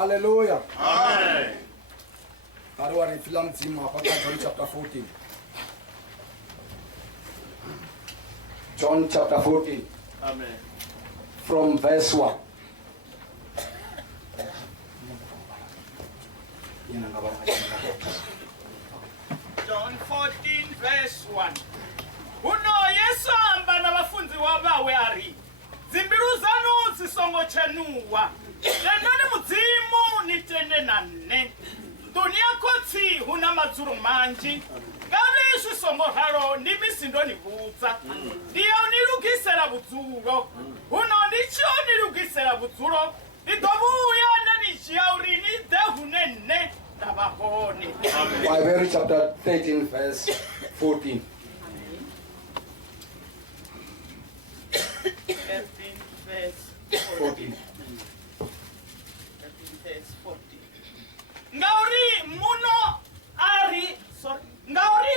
Hallelujah. Amen. Karwari filam zima hapa John chapter 14. John chapter 14. Amen. From verse 1. John 14 verse 1. Uno Yesu amba na bafunzi wabawe ari. Zimbiru zanu zisongo chenuwa. Lendani muzimu nitende nane. Dunia kotsi huna mazuru manji. Gabe isu songo haro nimisindo nibuza. Ndiyo nilugisera buzuro. Uno nicho nilugisera buzuro. Idobuya nanishiauri nidehunene. Bible chapter 13 verse 14. 13 verse 14. 13 verse 14. Ngauri muno ari sorry. Ngauri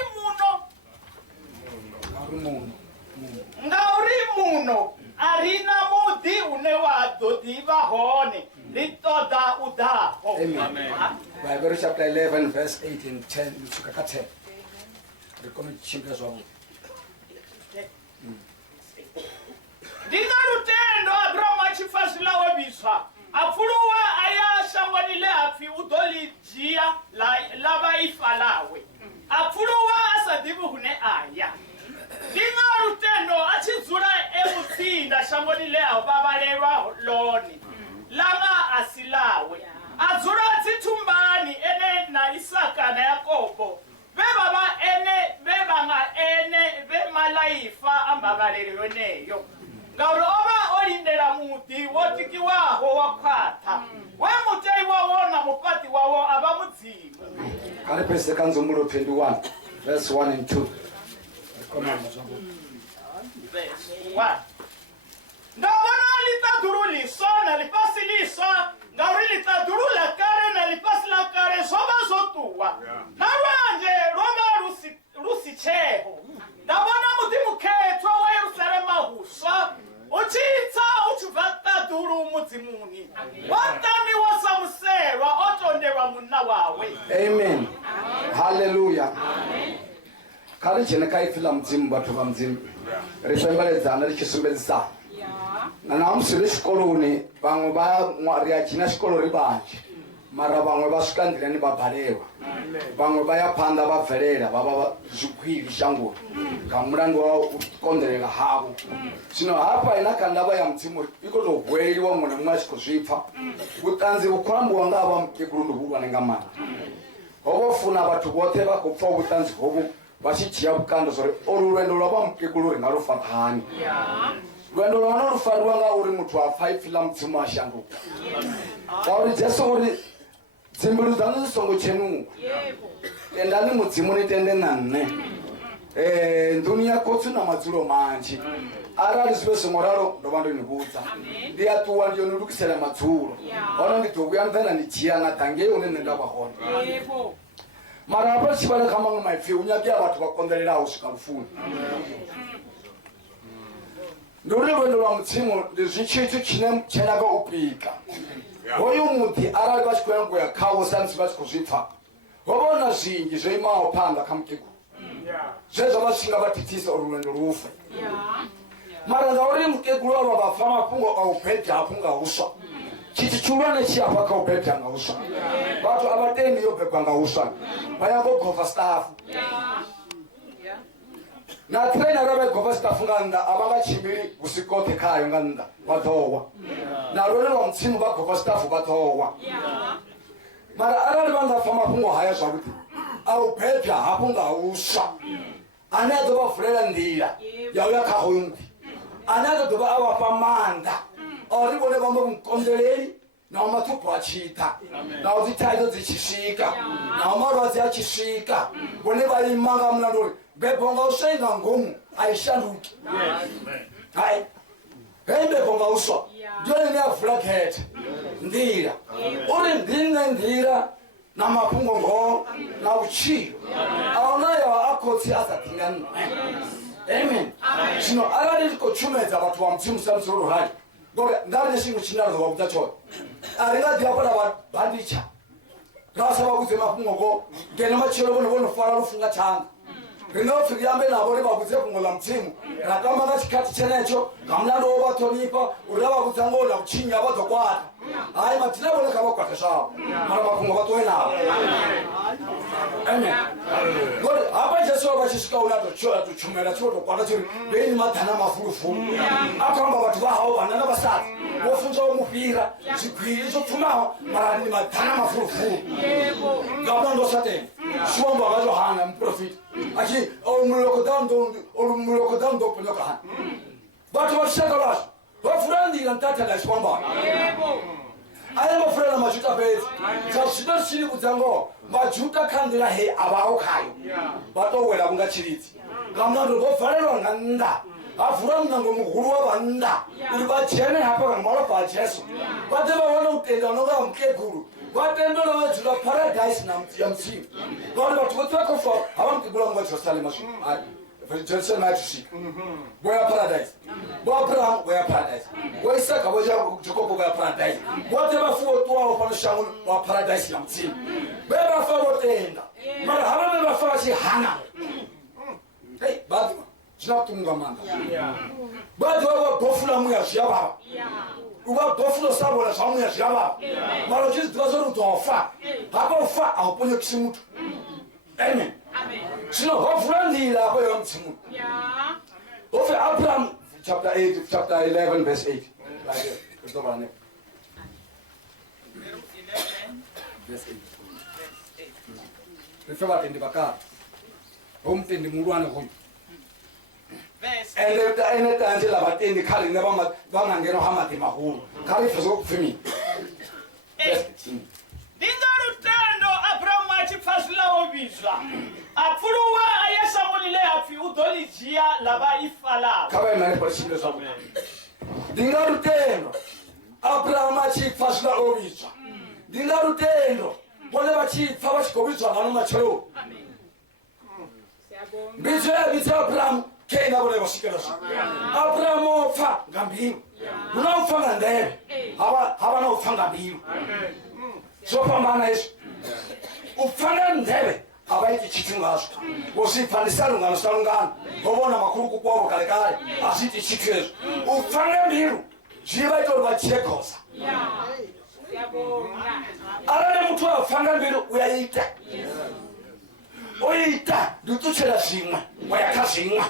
muno arina mudi unewa dodiva hone litoda udaho. Amen. Bible chapter 11 verse 8 and 10. Lusuka 10. Recommend chimbe zwabu. Dina lutendo abroma chifasila webiswa. Afuluwa aya shangwanile afi udoli jia laba ifalawe. Afuluwa asadibu hune aya. Dina lutendo achizura emutinda shangwanile ababalelwa loni. Langa asilawe. Azura titumbani ene na Isaka na Yakobo. Beba ene malaifa ambabalelwe neyo. Ngauroba olindera muti wotiki waho wakwata. We mutei wawona mupati wawo abamuzimu. Karepese kanzo mulo 21 verse 1 and 2. Verse 1. Ndabona litaduru lisona lipasi lisa. Ngauri litaduru la kare na lipasi la kare soba sotuwa. Narwanje roma rusi cheho. Ndabona muti muketwa wa Yerusalema husa. Uchitsa uchivata duru muzimuni. Watami wasamuserwa otondewa muna wawe. Amen. Hallelujah. Amen. Kali chene kai fila mzimu batu wa mzimu. Rishambale zana richisumbeza. Na namusile shikoloni bamwe bamwariya china shikolo ribanje. Mara bamwe bashikandira ni babalewa. Bamwe bayaphanda bavelera baba zukhwili shango. Kamurango wa kondelela habo. Sino hapa inakandaba ya mzimu iko lobweliwa mwana mwashiko zwipfa. Butanzi bukwambu wangaba mkekulundu bulwa nengamana. Obofuna abantu bote bakupfa ubutanzi hobu bashikiya bukando sore olurendo lwaba mkekuluri narufatani. Lwendo lwana rufarwa nga uri mutu wa 5 la mzimu ashanduka. Kauri Jesu uri zimbiru zanu zisongo chenu. Endani muzimu nitende nane. Dunia kotsu na mazulo manji. Arali sibeso moraro ndobando nibuza. Ndiya tuwa ndiyo nulukisela mazulo. Ono nditokuya ndana nichia na tange une nenda bahona. Mara hapa shibala kama ngumaifi unyakia watu wakondelela usikarufuni. Nduri wendo lwa mutsimu ndizvichitu chenaga upika. Hoyu muti arali vachikuyangu ya kawo sansi vachikuzvipfa. Vovona zvinji zveimawo panda kamukegu. Zvezvo vasinga vatitisa urwendo rufe. Mara ngauri mukegulu ava vafa mapungo aupedha apunga uswa. Chiti chulwane chiapa kaupedha nga uswa. Vatu avatendi yobhekwa nga uswa. Vayangogova staff. Na trainer rabe gova staff nganda abanga chimbiri usikote kayo nganda watowa. Na role wa mtsimu ba gova staff watowa. Mara arali banga fama pungo haya zwakuti. Au pepya hapunga uswa. Anazo ba frela ndira. Yauya kahoyundi. Anazo doba awa pamanda. Oribone bamba mkondeleli na matupo achita. Na uzitazo zichishika. Na maro ziachishika. Bone bali manga mlandori. Bebonga usenga ngomu aishanduki. Hai. Bebonga uswa. Jole ni aflaket. Ndira. Uri ndira na mapungo ngo na uchi. Aona ya akoti asatingani. Amen. Sino arali ko chumeza watu wa mtimu samsuru hai. Gore ndari shingu chinaro wa butacho. aringa diapala bandicha rasa bakuze mafungoko ngene machelo bono fara lufunga changa rinofika yambe nabo libakuze kungola mtsimu rakama kachikati chenecho kamlando obatonipa uraba kutsangola kuchinya abazokwata hayi matilabo lekabakwata shawo mara mafungo batwena amen god abaje so bachishika unato chola tuchumela choto kwata chiri beni madana mafulufulu akamba bathu bahawo banana basati wofunza umupira chikwili chotumaho mara ni madana mafulufulu yebo ngabando sateni shomba bazohana mprofit achi olumulokotando penokahan batu bashaka bash bafurandi lantata la shomba yebo aya mafurana majuta bezi zashida shiri kuzango majuta kandira he abaho kayo bato wela kungachiritsi ngamnando bofarelwa nganda afurana ngo mukuru wabanda uri bachene hapa ngalo pa Jesu bate babona utenda noga mkeguru batendo na wajula paradise na mtiyamsi ngalo batutwako for abantu kulongo Jerusalem mashi Jerusalem mashi where paradise bo Abraham where paradise where Isaac aboja Jacob where paradise whatever for to our panishangu wa paradise na mtsi beba fa wotenda mara haba beba fa shi hana hey badu chinatunga manda badu wa bofula mu ya shaba uba bofula sabo la samu ya shaba mara jiz dwazo rutofa haba ufa aponyo kisimutu amen sino bofula ndila ko yo mtsimu of Abraham chapter 11 verse 8 like it over ne verse 8 refer to the bakar umtindi mulwane hoyi ene tanje la bateni khali ne bangangena hamati mahulu khali fuzo kufimi dingarutendo Abraham achifasila obizwa apfuruwa ayasamulile afi udolijia laba ifala kabe mane pashindo sabu dingarutendo Abraham achifasila obizwa dingarutendo wale bachifa bashikobizwa hano machero bize Abraham kena bole basikela Abraham ofa ngambimu unaofa ngandebe haba na ofa ngambimu so pambana yesu ufana ndebe abaiti chitungaso wosiphandisana nganosalungana ngobona makuru kukwabo kale kale asiti chitwezo ufana mbiru jiba ito bachekosa alale mtu afanga mbiru uyayita oyita dutuchela shimwa wayakashimwa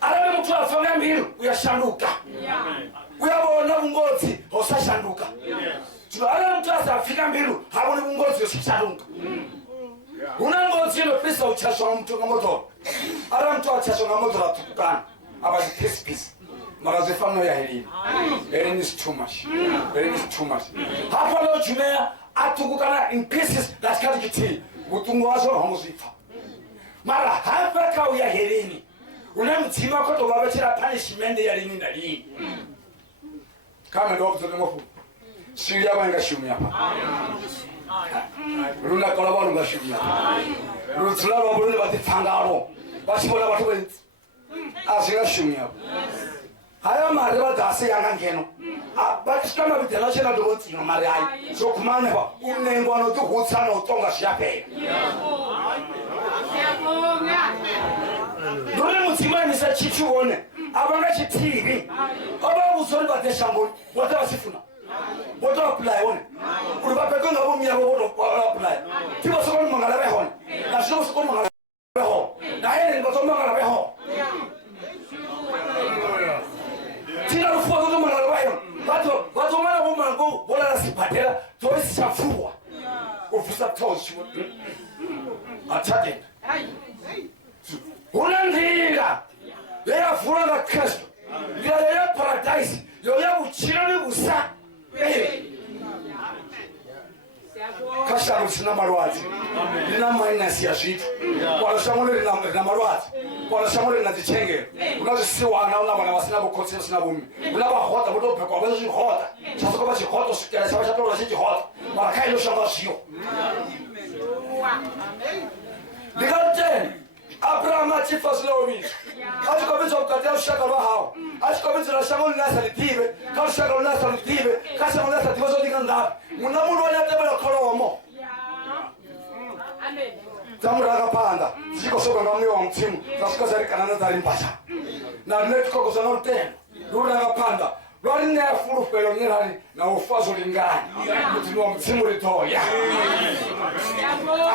alale mtu afanga mbiru uyashanduka uyabona ungozi osashanduka alale mtu afika mbiru habone ungozi osashanduka unangozi ilo pesa uchashwa mtu ngamoto alale mtu achashwa ngamoto atukana abazi pesi marazifano ya helini helini is too much helini is too much hapa leo jumea atukukana in pieces laskati kiti utungu wazo hamuzifa mara hapa kau ya helini unamtima koto babachira punishment ya lini na lini kama ndo kutoka ngofu siya banga shumia hapa runa kolabano ngashumia rutula babule batitangaro bashibona batu benzi asiga shumia haya mari badase yanga ngeno bakishikama bitela chena doboti no mari ayi so kumane ba unengo no tukutsana utonga shiape dole mutimani sa chichuone abanga chitivi aba usori bateshango wata basifuna wata apply one uriba pekanga bomya bobo apply tibo sokoni mangala behone na sho sokoni mangala beho na ele ngoto mangala beho tina rufuwa zoto mangala beho bato mana bomango bola la sipatela toisi chafua ofisa toshi atake unandira leya furanga Kristo leya paradise yoya buchira busa kasha rusina marwazi nina minus ya shitu wala shamule na marwazi wala shamule na tichenge unazisiwana una wasina bokotsi sina bumi unaba hota bodo pe kwa bazo hota sasa kwa bazo hota sikela sasa tola siji hota mara kailo shamba sio amen. Abraham achifa zilowini achikobiza ukati ushaka lwahawo achikobiza shango linasa litive ka ushaka linasa litive ka shango linasa litive zodinga ngapi muna munhu wanyatebela kholomo amen tamuraka panda ziko soka ngamwe wa mtimu zasika zarikana na zalimpasha na netiko kuzana utendo ruraka panda lwari ne afuru kwelo nyerani na ufazo lingani mutimu wa mtimu litoya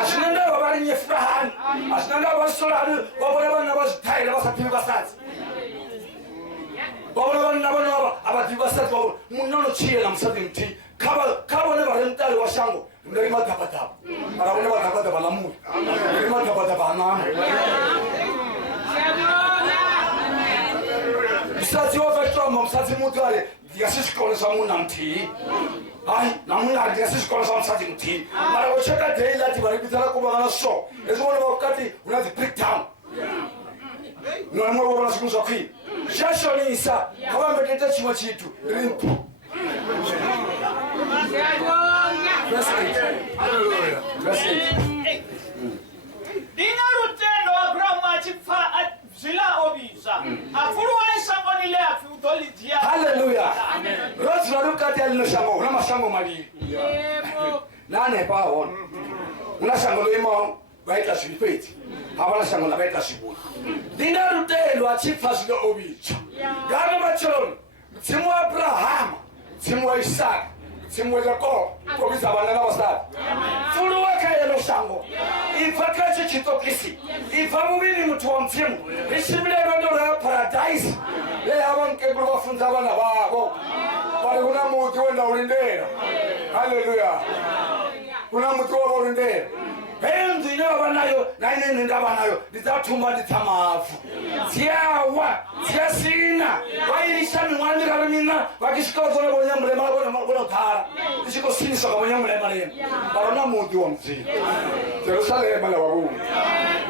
ashinanda wabari nyefurahani ashinanda wasolani wabona bana bazitayira basatibi basatsi wabona bana bana abatibi basatsi wabona munono chiye na musati mti kabone bari mtali wa shango ndari matapatapa arabone batapatapa lamu ndari matapatapa anama musatsi wafashoma musatsi mutwale ndiyasisikolesa muna mti hayi namuna ndiyasisikolesa musatsi mti mara wocheka daily ati baribitala kubangana so ezibona wakati unazi breakdown nomwe wabona sikunza kwi shashonisa kabambetete chimwe chitu rimpu Dina rutendo Abrahamu achifa zila obisa afuru wa shango nile afi udolijia. Hallelujah. Rozi warukati alino shango una mashango mabili nane pawon una shango loimo baita shipeti habana shango la baita shibu dina rutendo achifa zila obisa gana machon mtimu Abraham mtimu wa Isaac mtimu wa Jacob kobisa bana na wasat furu wakayelo shango ifakache chitokisi ifamubini mtu wa mtimu ishimile rondo la paradise le abanke bafunza abana babo bari kuna muti wenda ulindera haleluya kuna muti wa ulindera benzi ne abanayo naine ndabanayo ndizatuma nditamafu siyawa siyasina bayirishami mwandira mina bakishikozo ne bonyamulema bona thara ishiko sinisa bonyamulema lema barona muti wa mtimu Jerusalem la wabu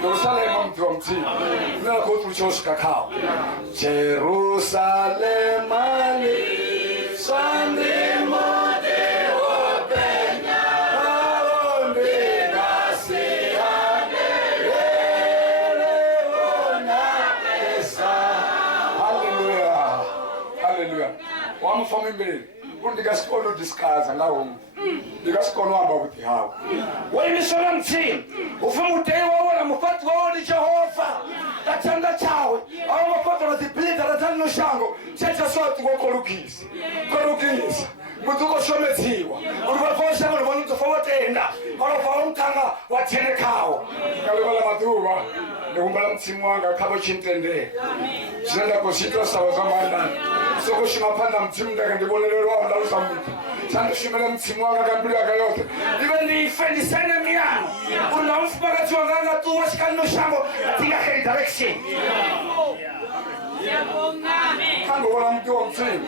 Jerusalem mtu wa mtimu na kotu choshika kao Jerusalem ali sande mode openya aonde nasiane leona esa hallelujah hallelujah wamfami mbele undigasikolo discuss ngawo ndigasikolo amba ukuthi hawo wena sona mthini ufumuteyi wawona mufati wawona Jehova kathanda chawe awu mafati wazipilita rathani noshango checha soti kokolukisa kolukisa mutuko shometsiwa ulivafosha ulivona mtofawotenda walofawa mtanga wathenekawo kalibala maduva ndikumbala mtsimu wanga khabo chintendele chinenda kusitwa sawa zamandani sokushimapanda mtsimu ndake ndibonelelwawo ndalusamuti sandushimele mtsimu wanga kambili akayote ibe ndife ndisene miyano unamfupakati wanganga tu washikali noshango atinga heri direction kango wala mtu wa mtsimu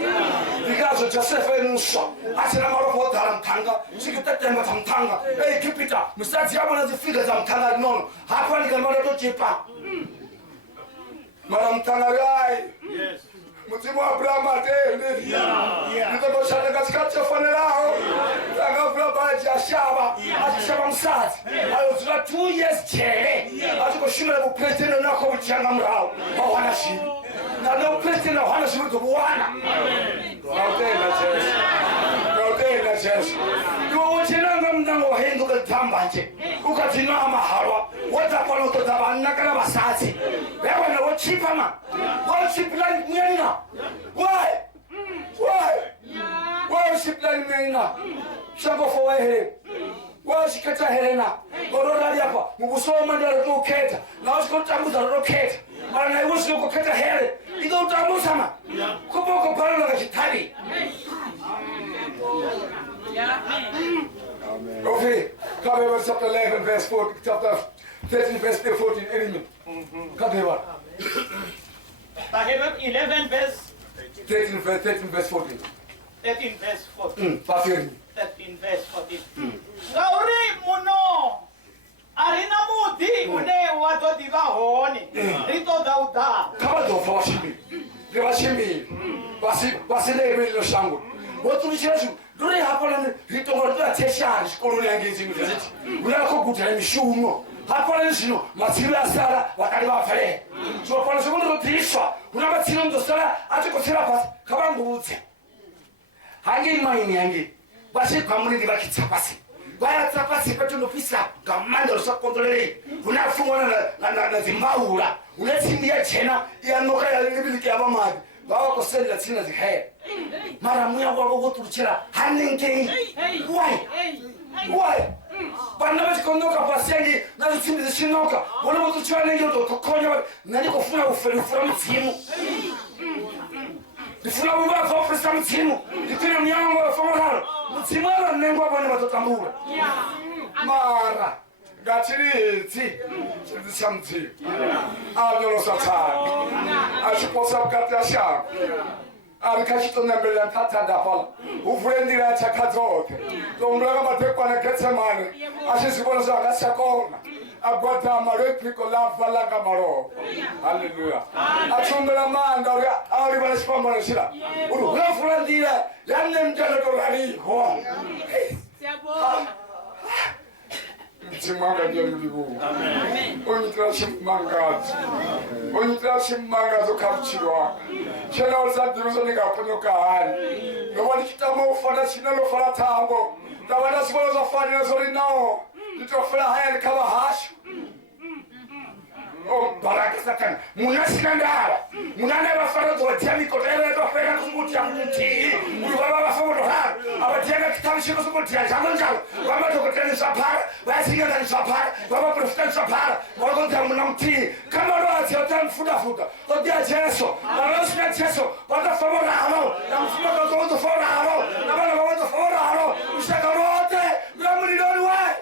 ikazo Joseph enuso asina marofo otala mtanga sikitetemba za mtanga kipita mstati yabo nazifika za mtanga nono hapa nikamara tochipa mara mtanga gai yes mutimu wa Abraham atende nitokoshana katikati ya fanelao tanga Abraham ashaba ashaba msati ayo tuna 2 years chele atikoshimela ku president nako buchanga mrao bawana shi na no president wana shi to bwana Gautela Jesu yo chenanga mnango hendu kalthambanje ukathina amahalwa watapona utothabana kana basatsi bewa na wochipa ma wochiplan nyena why wochiplan nyena shango for here washikata helena gorora liapa mubusoma ndalo tuketa na usikotambuza roketa mara na iwusi ukoketa hele ido utambuza ma kuboko palo ngachitali okay Proverbs chapter 11 verse 4 chapter 13 verse 14 enemy Proverbs 11 verse 13 verse 14 13 verse 14 13 verse 14 ngauri muno arina mudi une wadodi vahone rito dauda kabado fawashimbi lewashimbi wasilebe lo shango wotumishesu dore hapana rito ngordo ateshari sikoloni angezi muzati ulako guta mishumo hapana zvino matsiro asara vakari vafere zvopana zvokundotiswa kuna matsiro ndosara achikotsera pasi kavangudze hange imaini yange vachikwamurindi vakitsa pasi vayatsa pasi petondopisa ngamanda rusakontrolei kuna fungwana nadzimbaura une tsimbi yachena iyanoka yaingebiliki yavamadi vavakosendera tsina dzikhaera mara muya wavo koturuchera hanengei why vana vachikondoka pasi yange nazvitsimbi zichinoka vona votuchiva nenge otokokonya nandikofuna kuferifura mudzimu ndifuna kuvabva kuferisa mudzimu ndikwira munyango vafangararo mudzimu avanengwa vane vatotambura mara ngatiridzi chidzi chamudzimu anyorosa tsanga achiposa mukati ashango ari kachitonembelera ntatandapala uvhure ndira achakadzoke tombulaka madekwana getsemane achizivona zvaakashakona agwadhama repiko lavalanga maroko haleluya achombera manda ari vana chipambano chira uri huravhura ndira yanemjandotorariko chimanga ndiyamurivu onyitira chimangadzo onyitira chimangadzo karuchirwanga chena usadhiruso ndingaponyoka hani ndova ndichitama ufana china lofana tango ndava ndasivona zvafanira zorinawo nditofura haya ndikava hasho baraka satani muna sina ndava muna nevafana dzovatia mikotere tofera kusungutia kumutii uri vava vafamotohara avatianga kitavushiko kusungutia zvango njalo vamadhokotera nisvapara vayasingaza nisvapara vamaprofita nisvapara vavakonzera muna mutii kamaroadziotanifudafuda odia jesu vanosina jesu vatofamoraro namufumakazovozoforaro navana vavozoforaro ushaka rote uyamurironi wai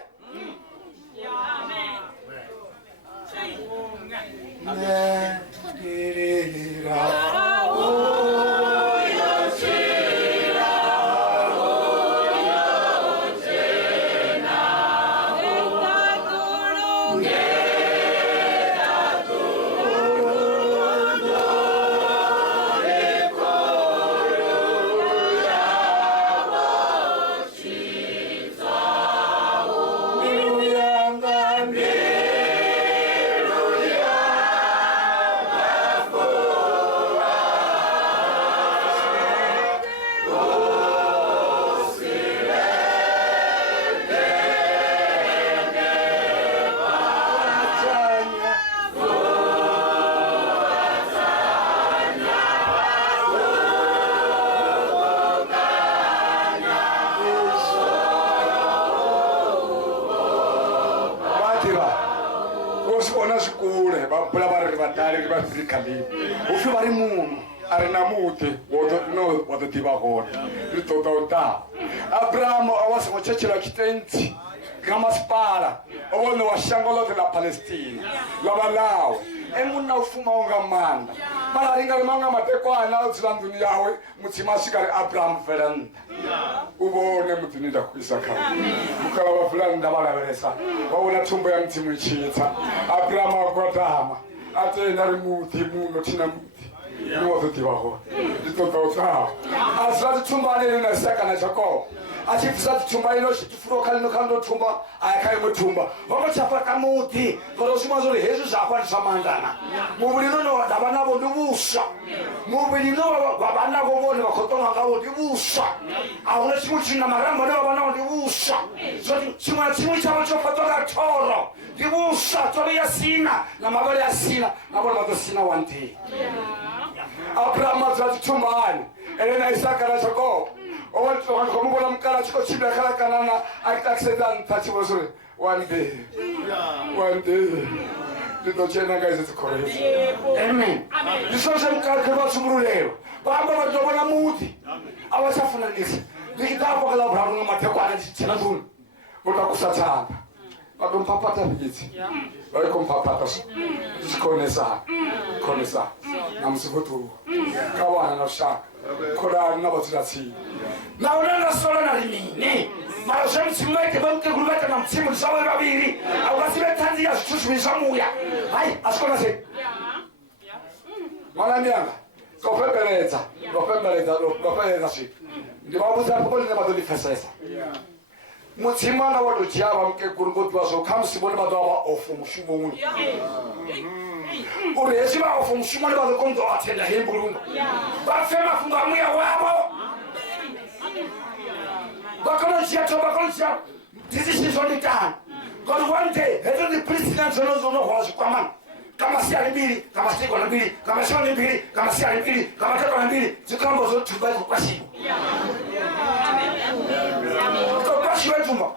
ufi vari munhu ari namuti watotiva kona ritotauta abrahamu awasingochechera chitenzi ngamasipala ovone washango lote la palestina lavalawe emunna ufuma unga manda mara ringari manga matekwana udzila nduni yawe mutsima asvikari abrahamu veranda uvone mudzinida kuisaka mukala vavulani ndavalaveresa vaona tumbo ya mudzimu ichiitsa abrahamu akwatama atenda rimuti muno tina muti niwatotivaho nditotautawo asi vatitumba neninasaka na jakobo achibvisa titumba ino chitifuroka linokandotumba ayakaimutumba vakochapa kamuti korosima zori hezvi zvakwanisa mandana muviri nono ndava navo ndivusva muviri no vava navo vone vakotonga ngavo ndivusva hauna chimwe china maramba nevava navo ndivusva zoti chimwe nachimwe chavo chofatora toro ndivusva toro yasina namavere yasina navona vatosina one day abrahamu adzatitumbani ene naisaka na jakobo okomubona mukala chiko chibya kala kanana akitakiseta ntachivosore one day nditochena ngaize dzikoresa amen ndisoshe mukala vatsumurulero vamba vatobona muti avachafunanisi ndikitapo kala abrahamu ngamatekwana chichena nduni votakusatsanga vatompapata vigitsi vaikompapata chikonesa namusivotuwo kawana nashaka kodani navatsiratsini naunangasola narimine mara zvemutsimaite vamukeguru vaita namutsimu ndisave vaviri aukasivetanziya zvithu zviviri zvamuya hai asikona sei mwanamianga ndopemberedza svipi ndivabudza pokoline vatondipfesesa mutimana watochava mkekurungoti vazo kamusibone vadova ofu mushumo uno urezi vaofu mushumo ne vazokonzo atenda hembulunga vafema funga mwiya wavo vakonozia to vakonozia tizisizonitana God one day hezo the president zonozono hwazikwamana kama si alibili kama si kona mbili kama si alibili kama si alibili kama tatu na mbili zikambo zote tubai kwa siku kwa wetumba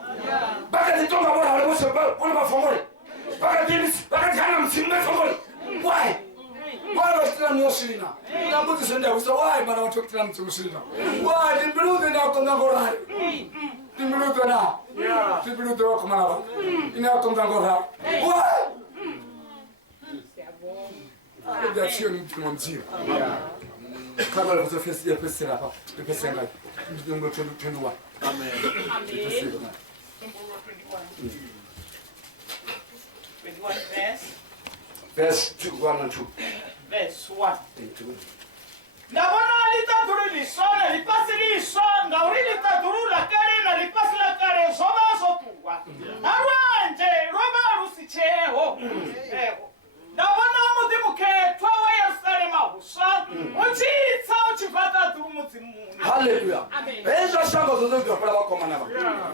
baka nitonga bora wale wose wale mafongole baka dinis baka jana msimbe fongole why wastila myosilina nabuti senda usa why bana watokila myosilina why dimbilude na konga gorari dimbilude na dimbilude wako manaba ina konga gorari why ndio sio mtu mzima kama leo tofesi ya pesa hapa pesa ngapi ndio 21 amen 21 verse 1 and 2 verse 1 ndabona litaduru lisona lipasi lisonga uri litaduru la kare na lipasi la kare soba sokuwa arwanje roba rusicheho ndabona mudimuke twawe Yerusalema busa uchitsa uchivata duru muzimu haleluya ezo shango zozo ndio pala wako manaba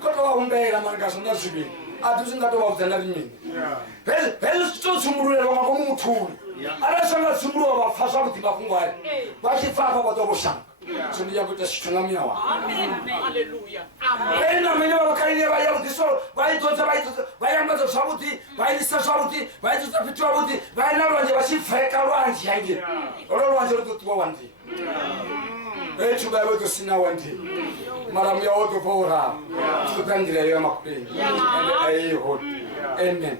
koto wa umbera mangaso nazibi atuzinga to wavutana limini ezo tsumurule wa makomu mutuli arashanga tsumurule wa fasa kuti bafungwaye bachifafa kwa dobo shanga Soni yangu tashitunamia wa amen haleluya amen ena mwenye wakali ya bayo disoro bayambazo sabuti bayisa sabuti bayisa pitu sabuti bayina rwanje bashifeka rwanje haide rwanje rutuwa wandi echu bayo dosina wandi maramu ya odo bora tutandira yo makuri ayo amen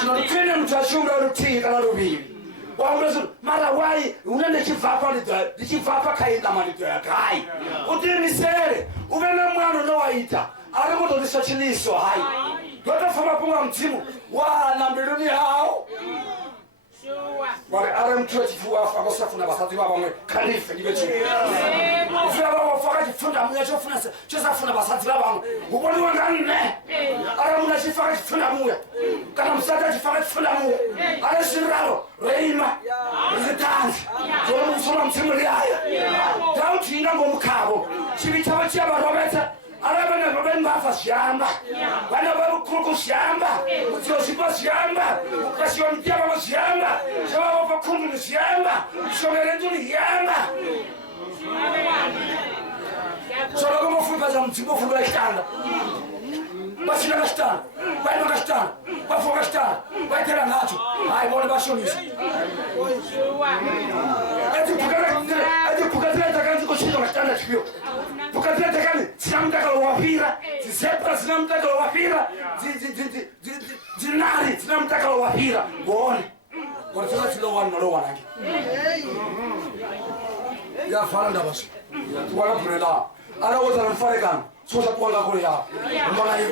tunakena mtashunga ruti kana rubiri wambezo mara wai unende chivapa ni chivapa kaenda manito ya kai udini sere uvena mwana no waita ari moto disachiliso hai doto fama punga mtimu wa na mbeluni hao wale ara mtu chifuwa fa safuna basati babamwe khalifa nibethi ufika baba faka chifunda muya chofuna chosafuna basati babamwe uboni wangani ne ara muna chifaka chifunda muya kana msaka chifaka chifunda muya ara siralo reima zitanzi zolo musoma mtimu liyaya dauti inga ngomkhabo chibitaba chiyabarobetha arabana babemba afashamba bana babukuku shamba uziosipa shamba ukasiomtia baba shamba sababu bakundu ni shamba shomeretu ni yamba sababu mafupa za mtimbo fuba kitanda basi na kitanda bali na kitanda bafuka kitanda baitera nacho hai bora bashonisa ati pukatira takanzi kushinda kitanda kibio pukatira takani sinamtaka wapira zisepra sinamtaka wapira zinari sinamtaka wapira uone wanasema silo wano wanangi ya faranda basi wala kunela ana woza mfarekana sosa kuanga kule ya mbona hiyo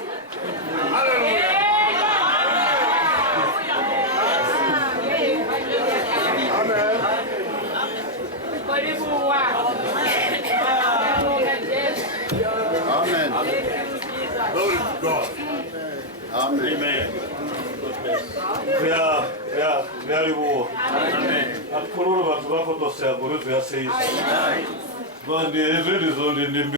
amen amen glory to God amen very well amen atkuru batu bako to se aguru ya seis God the every is only